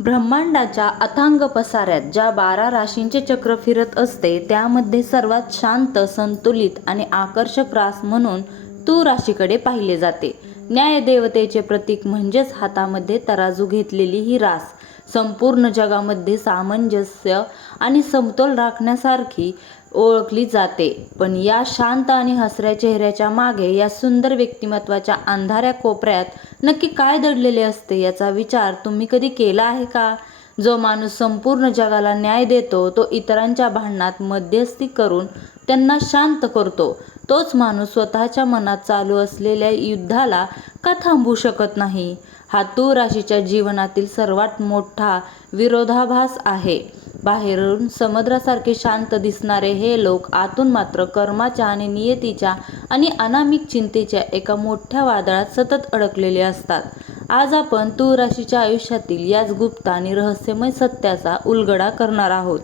ब्रह्मांडाच्या अथांग पसाऱ्यात ज्या 12 राशींचे चक्र फिरत असते त्यामध्ये सर्वात शांत, संतुलित आणि आकर्षक रास म्हणून तूळ राशीकडे पाहिले जाते. न्यायदेवतेचे प्रतीक म्हणजेच हातामध्ये तराजू घेतलेली ही रास संपूर्ण जगामध्ये सामंजस्य आणि समतोल राखण्यासारखी ओळखली जाते. पण या शांत आणि हसऱ्या चेहऱ्याच्या मागे, या सुंदर व्यक्तिमत्वाच्या अंधाऱ्या कोपऱ्यात नक्की काय दडलेले असते याचा विचार तुम्ही कधी केला आहे का? जो माणूस संपूर्ण जगाला न्याय देतो, तो इतरांच्या भांडणात मध्यस्थी करून त्यांना शांत करतो, तोच माणूस स्वतःच्या मनात चालू असलेल्या युद्धाला का थांबवू शकत नाही? हा तूळ राशीच्या जीवनातील सर्वात मोठा विरोधाभास आहे. बाहेरून समुद्रासारखे शांत दिसणारे हे लोक आतून मात्र कर्माच्या आणि नियतीच्या आणि अनामिक चिंतेच्या एका मोठ्या वादळात सतत अडकलेले असतात. आज आपण तूळ राशीच्या आयुष्यातील याच गुप्त आणि रहस्यमय सत्याचा उलगडा करणार आहोत,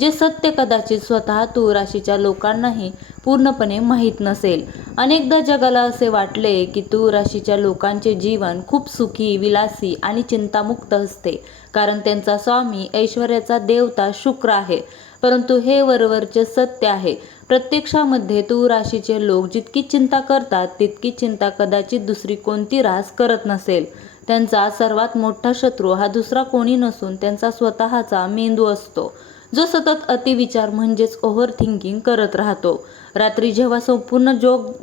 जे सत्य कदाचित स्वतः तूळ राशीच्या लोकांनाही पूर्णपणे माहीत नसेल. अनेकदा जगाला असे वाटले की तूळ राशीच्या लोकांचे जीवन खूप सुखी, विलासी आणि चिंतामुक्त असते, कारण त्यांचा स्वामी ऐश्वर्याचा देवता शुक्र आहे. परंतु हे वरवरचे सत्य आहे. प्रत्यक्षामध्ये तूळ राशीचे लोक जितकी चिंता करतात तितकी चिंता कदाचित दुसरी कोणती रास करत नसेल. त्यांचा सर्वात मोठा शत्रू हा दुसरा कोणी नसून त्यांचा स्वतःचा मेंदू असतो, जो सतत अतिविचार म्हणजेच ओव्हर थिंकिंग करत राहतो. रात्री जेव्हा संपूर्ण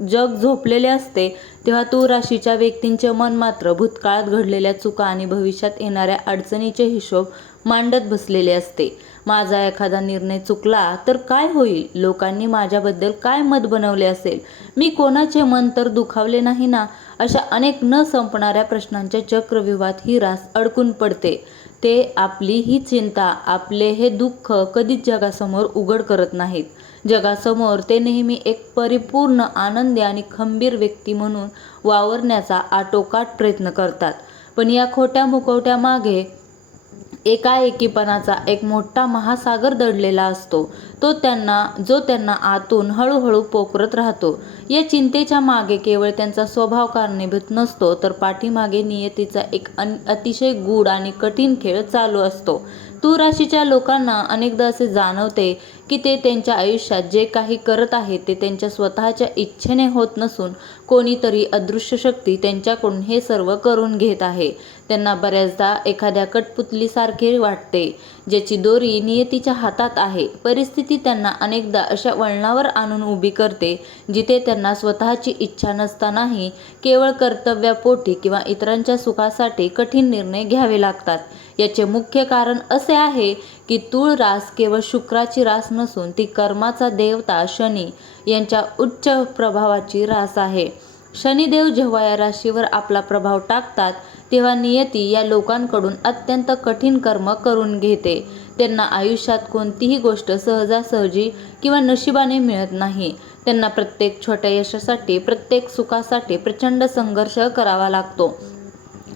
जग झोपलेले असते तेव्हा तूळ राशीच्या व्यक्तींचे मन मात्र भूतकाळात घडलेल्या चुका आणि भविष्यात येणाऱ्या अडचणीचे हिशोब मांडत बसलेले असते. माझा एखादा निर्णय चुकला तर काय होईल? लोकांनी माझ्याबद्दल काय मत बनवले असेल? मी कोणाचे मन तर दुखावले नाही ना? अशा अनेक न संपणाऱ्या प्रश्नांच्या चक्रव्यूहात ही रास अडकून पडते. ते आपली ही चिंता, आपले हे दुःख कधीच जगासमोर उघड करत नाहीत. जगासमोर ते नेहमी एक परिपूर्ण, आनंदी आणि खंबीर व्यक्ती म्हणून वावरण्याचा आटोकाट प्रयत्न करतात. पण या खोट्या मुखवट्यामागे एकाएकीपणाचा एक मोठा महासागर दडलेला असतो, जो त्यांना आतून हळूहळू पोखरत राहतो. या चिंतेच्या मागे केवळ त्यांचा स्वभाव कारणीभूत नसतो, तर पाठीमागे नियतीचा एक अतिशय गूढ आणि कठीण खेळ चालू असतो. तूळ राशीच्या लोकांना अनेकदा असे जाणवते की ते त्यांच्या आयुष्यात जे काही करत आहेत ते त्यांच्या स्वतःच्या इच्छेने होत नसून कोणीतरी अदृश्य शक्ती त्यांच्याकडून हे सर्व करून घेत आहे. त्यांना बऱ्याचदा एखाद्या कठपुतलीसारखे वाटते, ज्याची दोरी नियतीच्या हातात आहे. परिस्थिती त्यांना अनेकदा अशा वळणावर आणून उभी करते जिथे त्यांना स्वतःची इच्छा नसतानाही केवळ कर्तव्यापोटी किंवा इतरांच्या सुखासाठी कठीण निर्णय घ्यावे लागतात. याचे मुख्य कारण असे आहे की तूळ रास केवळ शुक्राची रास नसून ती कर्माचा देवता शनी यांच्या उच्च प्रभावाची रास आहे. शनिदेव जेव्हा या राशीवर आपला प्रभाव टाकतात तेव्हा नियती या लोकांकडून अत्यंत कठीण कर्म करून घेते. त्यांना आयुष्यात कोणतीही गोष्ट सहजासहजी किंवा नशिबाने मिळत नाही. त्यांना प्रत्येक छोट्या यशासाठी, प्रत्येक सुखासाठी प्रचंड संघर्ष करावा लागतो.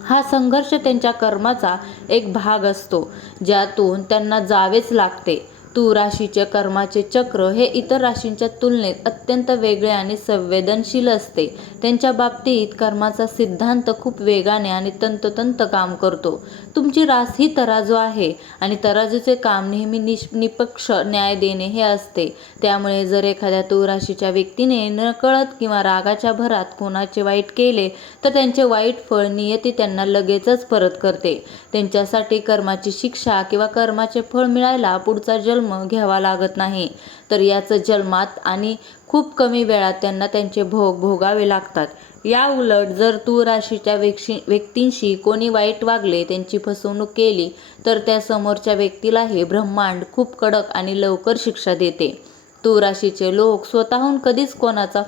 हा संघर्ष त्यांच्या कर्माचा एक भाग असतो, ज्यातून त्यांना जावेच लागते. तूळ राशीचे कर्माचे चक्र हे इतर राशींच्या तुलनेत अत्यंत वेगळे आणि संवेदनशील असते. त्यांच्या बाबतीत कर्माचा सिद्धांत खूप वेगाने आणि तंतोतंत काम करतो. तुमची रास ही तराजू आहे आणि तराजूचे काम नेहमी निष्पक्ष न्याय देणे हे असते. त्यामुळे जर एखाद्या तूळ राशीच्या व्यक्तीने नकळत किंवा रागाच्या भरात कोणाचे वाईट केले तर त्यांचे वाईट फळ नियती त्यांना लगेचच परत करते. त्यांच्यासाठी कर्माची शिक्षा किंवा कर्माचे फळ मिळायला पुढचा जन्म घ्यावा लागत नाही, तर याच जन्मात आणि खूप कमी वेळात त्यांना त्यांचे भोग भोगावे लागतात. या उलट जर तूळ राशीच्या व्यक्तींशी कोणी वाईट वागले, त्यांची फसवणूक केली तर त्या समोरच्या व्यक्तीलाही ब्रह्मांड खूप कडक आणि लवकर शिक्षा देते. तूळ राशीचे लोक स्वतःहून कधीच कोणाचा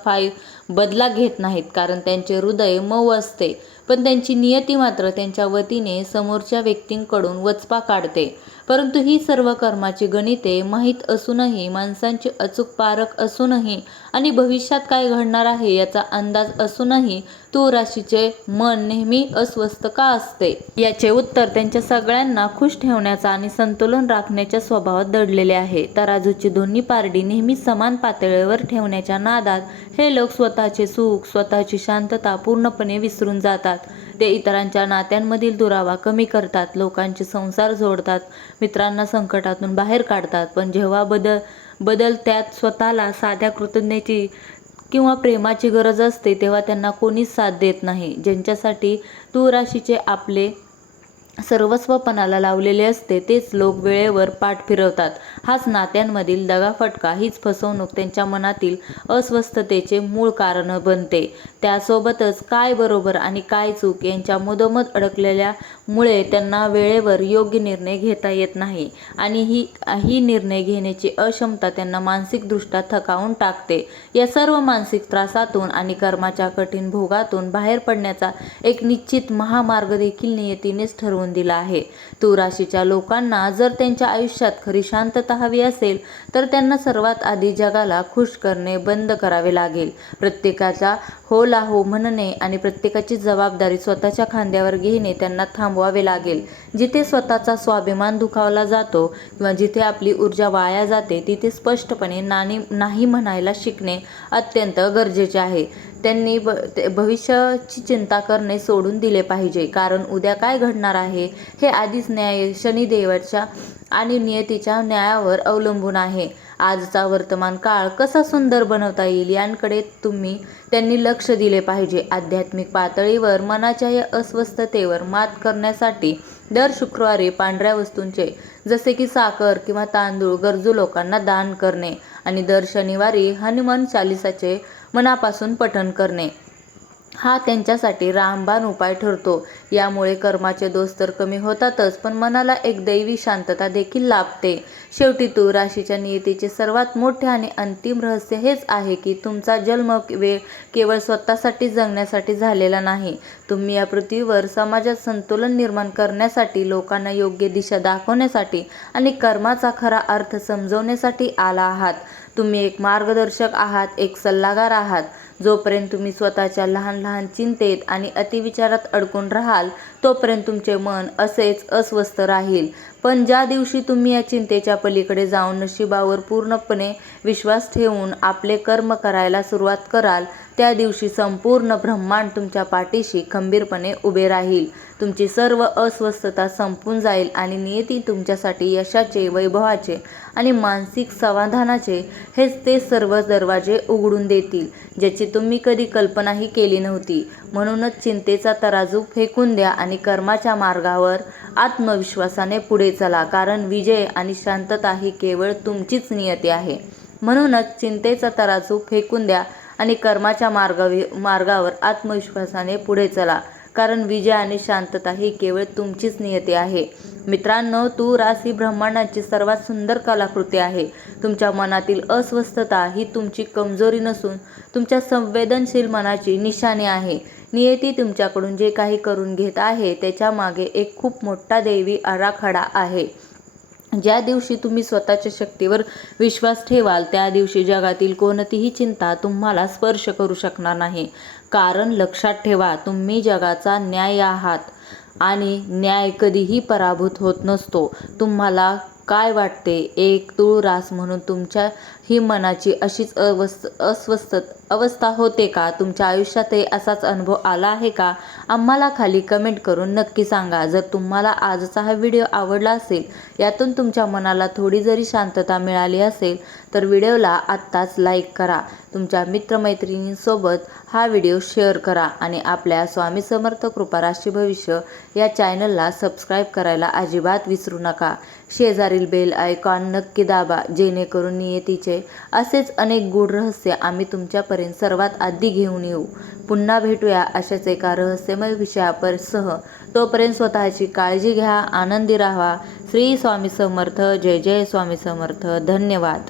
बदला घेत नाहीत, कारण त्यांचे हृदय मऊ असते. पण त्यांची नियती मात्र त्यांच्या वतीने समोरच्या व्यक्तींकडून वचपा काढते. परंतु ही सर्व कर्माची गणिते माहीत असूनही, माणसांची अचूक पारख असूनही आणि भविष्यात काय घडणार आहे याचा अंदाज असूनही तूळ राशीचे मन नेहमी अस्वस्थ का असते? याचे उत्तर त्यांच्या सगळ्यांना खुश ठेवण्याचा आणि संतुलन राखण्याच्या स्वभावात दडलेले आहे. तराजूची दोन्ही पारडी नेहमी समान पातळीवर ठेवण्याच्या नादात हे लोक स्वतः स्वतःचे सुख, स्वतःची शांतता पूर्णपणे विसरून जातात. ते इतरांच्या नात्यांमधील दुरावा कमी करतात, लोकांचे संसार जोडतात, मित्रांना संकटातून बाहेर काढतात. पण जेव्हा बदल त्यात स्वतःला साध्या कृतज्ञतेची किंवा प्रेमाची गरज असते, तेव्हा त्यांना कोणीच साथ देत नाही. ज्यांच्यासाठी तूळ राशीचे आपले सर्वस्व पणाला लावलेले असते, तेच लोक वेळेवर पाठ फिरवतात. हाच नात्यांमधील दगाफटका, हीच फसवणूक त्यांच्या मनातील अस्वस्थतेचे मूळ कारण बनते. त्यासोबतच काय बरोबर आणि काय चूक यांच्या मधोमध अडकलेल्यामुळे त्यांना वेळेवर योग्य निर्णय घेता येत नाही आणि ही निर्णय घेण्याची अक्षमता त्यांना मानसिकदृष्ट्या थकावून टाकते. या सर्व मानसिक त्रासातून आणि कर्माच्या कठीण भोगातून बाहेर पडण्याचा एक निश्चित महामार्ग देखील नियतीनेच ठरवून दिला आहे. तूळ राशीच्या लोकांना जर त्यांच्या आयुष्यात खरी शांतता हवी असेल, तर त्यांना सर्वात आधी जगाला खुश करणे बंद करावे लागेल. प्रत्येकाचा हो ला हो म्हणणे आणि प्रत्येकाची जबाबदारी स्वतःच्या खांद्यावर घेणे त्यांना थांबवावे लागेल. जिथे स्वतःचा स्वाभिमान दुखावला जातो किंवा जिथे आपली ऊर्जा वाया जाते, तिथे स्पष्टपणे नाही म्हणायला शिकणे अत्यंत गरजेचे आहे. त्यांनी भविष्याची चिंता करणे सोडून दिले पाहिजे, कारण उद्या काय घडणार आहे हे आधीच शनिदेवाच्या आणि नियतीच्या न्यायावर अवलंबून आहे. आजचा वर्तमान काळ कसा सुंदर बनवता येईल याकडे त्यांनी लक्ष दिले पाहिजे. आध्यात्मिक पातळीवर मनाच्या या अस्वस्थतेवर मात करण्यासाठी दर शुक्रवारी पांढऱ्या वस्तूंचे जसे की साखर किंवा तांदूळ गरजू लोकांना दान करणे आणि दर शनिवारी हनुमान चालीसाचे मनापासून पठण करणे हा त्यांच्यासाठी रामबाण उपाय ठरतो. यामुळे कर्माचे दोष तर कमी होतातच, पण मनाला एक दैवी शांतता देखील लाभते. शेवटी तूळ राशीच्या नियतीचे सर्वात मोठे आणि अंतिम रहस्य हेच आहे की तुमचा जन्म केवळ स्वतःसाठी जगण्यासाठी झालेला नाही. तुम्ही या पृथ्वीवर समाजात संतुलन निर्माण करण्यासाठी, लोकांना योग्य दिशा दाखवण्यासाठी आणि कर्माचा खरा अर्थ समजवण्यासाठी आला आहात. तुम्ही एक मार्गदर्शक आहात, एक सल्लागार आहात. जोपर्यंत तुम्ही स्वतःच्या लहान लहान चिंतेत आणि अतिविचारात अडकून राहाल, तोपर्यंत तुमचे मन असेच अस्वस्थ राहील. पण ज्या दिवशी तुम्ही या चिंतेच्या पलीकडे जाऊन नशिबावर पूर्णपणे विश्वास ठेवून आपले कर्म करायला सुरुवात कराल, त्या दिवशी संपूर्ण ब्रह्मांड तुमच्या पाठीशी खंबीरपणे उभे राहील. तुमची सर्व अस्वस्थता संपून जाईल आणि नियती तुमच्यासाठी यशाचे, वैभवाचे आणि मानसिक समाधानाचे ते सर्व दरवाजे उघडून देतील, ज्याची तुम्ही कधी कल्पनाही केली नव्हती. म्हणूनच चिंतेचा तराजू फेकून द्या आणि कर्माच्या मार्गावर आत्मविश्वासाने पुढे चला, कारण विजय आणि शांतता ही केवळ तुमचीच नियती आहे. म्हणूनच चिंतेचा तराजू फेकून द्या आणि कर्माच्या मार्गावर आत्मविश्वासाने पुढे चला, कारण विजय आणि शांतता ही केवळ तुमचीच नियती आहे. मित्रांनो, तूळ राशी ब्रह्मांडाची सर्वात सुंदर कलाकृती आहे. तुमच्या मनातील अस्वस्थता ही तुमची कमजोरी नसून तुमच्या संवेदनशील मनाची निशाणी आहे. नियती तुमच्याकडून जे काही करून घेत आहे त्याच्या मागे एक खूप मोठा दैवी आराखडा आहे. ज्या दिवशी तुम्ही स्वतःच्या शक्तीवर विश्वास ठेवाल, त्या दिवशी जगातील कोणतीही चिंता तुम्हाला स्पर्श करू शकणार नाही. कारण लक्षात ठेवा, तुम्ही जगाचा न्याय आहात आणि न्याय कधीही पराभूत होत नसतो. तुम्हाला काय वाटते? एक तूळ रास म्हणून तुमच्या ही मनाची अशीच अस्वस्थ अवस्था होते का? तुमच्या आयुष्यातही असाच अनुभव आला आहे का? आम्हाला खाली कमेंट करून नक्की सांगा. जर तुम्हाला आजचा हा व्हिडिओ आवडला असेल, यातून तुमच्या मनाला थोडी जरी शांतता मिळाली असेल, तर व्हिडिओला आत्ताच लाईक करा. तुमच्या मित्रमैत्रिणींसोबत हा व्हिडिओ शेअर करा आणि आपल्या स्वामी समर्थ कृपा राशी भविष्य या चॅनलला सबस्क्राईब करायला अजिबात विसरू नका. शेजारील बेल आयकॉन नक्की दाबा, जेणेकरून नियतीचे असेच अनेक गूढ रहस्य आम्ही तुमच्यापर्यंत सर्वात आधी घेऊन येऊ. पुन्हा भेटूया अशाच एका रहस्यमय विषयासह. तोपर्यंत स्वतःची काळजी घ्या, आनंदी राहा. श्री स्वामी समर्थ. जय जय स्वामी समर्थ. धन्यवाद.